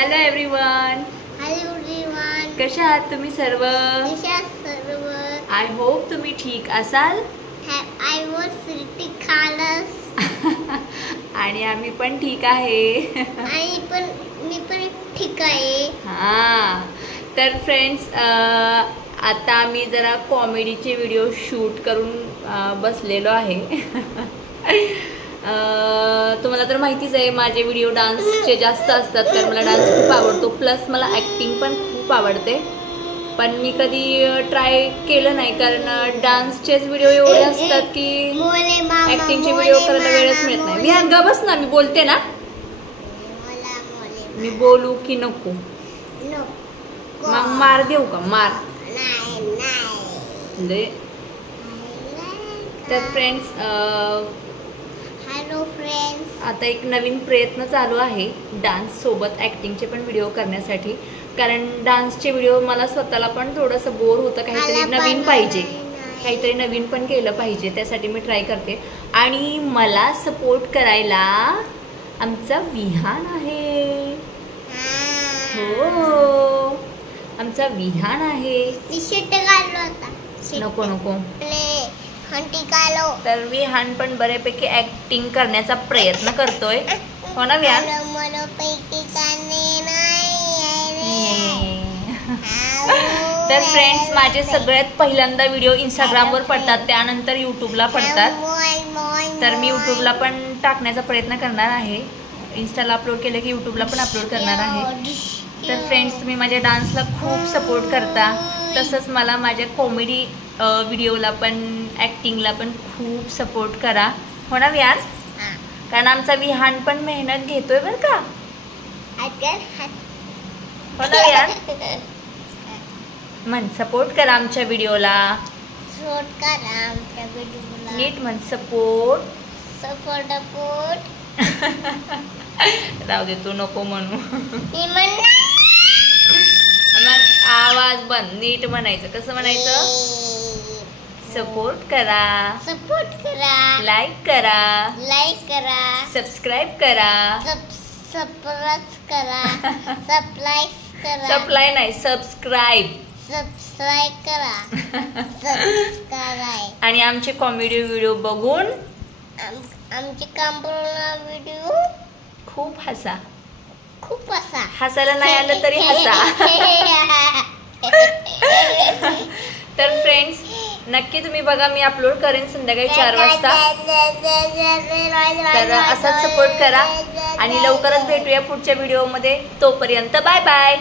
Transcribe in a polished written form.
Hello everyone. कशा आहात तुम्ही सर्व? आय होप तुम्ही ठीक असाल. आणि आम्ही पण ठीक आहे. मी पण ठीक आहे. हां, तर फ्रेंड्स आता आम्ही जरा कॉमेडीचे व्हिडिओ शूट करून बसलेलो आहे. तुम्हाला तर माहितीच आहे माझे व्हिडिओ डान्सचे जास्त असतात, कारण मला डान्स खूप आवडतो, प्लस मला ॲक्टिंग पण खूप आवडते. पण मी कधी ट्राय केलं नाही, कारण डान्सचेच व्हिडिओ एवढे असतात की ॲक्टिंगचे व्हिडिओ करायला वेळच मिळत नाही. मी ग बस ना, मी बोलते ना. मी बोलू की नको? मग मार देऊ का? मार. तर फ्रेंड्स, हॅलो फ्रेंड्स, आता एक नवीन प्रयत्न चालू आहे डान्स सोबत ॲक्टिंगचे पण व्हिडिओ करण्यासाठी, कारण डान्सचे व्हिडिओ मला स्वतःला पण थोडंसं बोर होतं. काहीतरी नवीन पाहिजे, काहीतरी नवीन पण केलं पाहिजे, त्यासाठी मी ट्राय करते. आणि मला सपोर्ट करायला आमचा विहान आहे. हो, आमचा विहान आहे. नको नको. तर विहान पण बऱ्यापैकी ॲक्टिंग करण्याचा प्रयत्न करतोय. हो ना विहान? तर फ्रेंड्स, माझे सगळ्यात पहिल्यांदा व्हिडिओ इंस्टाग्रामवर पडतात, त्यानंतर यूट्यूबला पडतात. तर मी यूट्यूबला पण टाकण्याचा प्रयत्न करणार आहे. इंस्टाला अपलोड केलं की यूट्यूबला पण अपलोड करणार आहे. तर फ्रेंड्स, तुम्ही माझ्या डान्सला खूप सपोर्ट करता, तसंच मला माझ्या कॉमेडी व्हिडिओला पण ॲक्टिंगला पण खूप सपोर्ट करा. हो ना विहान? कारण आमचा विहान पण मेहनत घेतोय बरं का. हो ना विहान? म्हण सपोर्ट करा आमच्या व्हिडिओला. नीट म्हण सपोर्ट. राहू दे, तू नको म्हणू. मग आवाज बंद. नीट म्हणायचं. कसं म्हणायचं? सपोर्ट करा, लाईक करा, सबस्क्राईब करा. सप्लाय नाही, सबस्क्राईब करा. आणि आमचे कॉमेडी व्हिडिओ बघून आमचे कॉमेडी व्हिडिओ खूप हसा. हसायला नाही आलं तरी हसा. तर फ्रेंड्स, नक्की तुम्ही बघा. मी अपलोड करेन संध्याकाळी 4 वाजता. तर असाच सपोर्ट करा आणि लवकरच भेटूया पुढच्या व्हिडिओमध्ये. तोपर्यंत बाय बाय.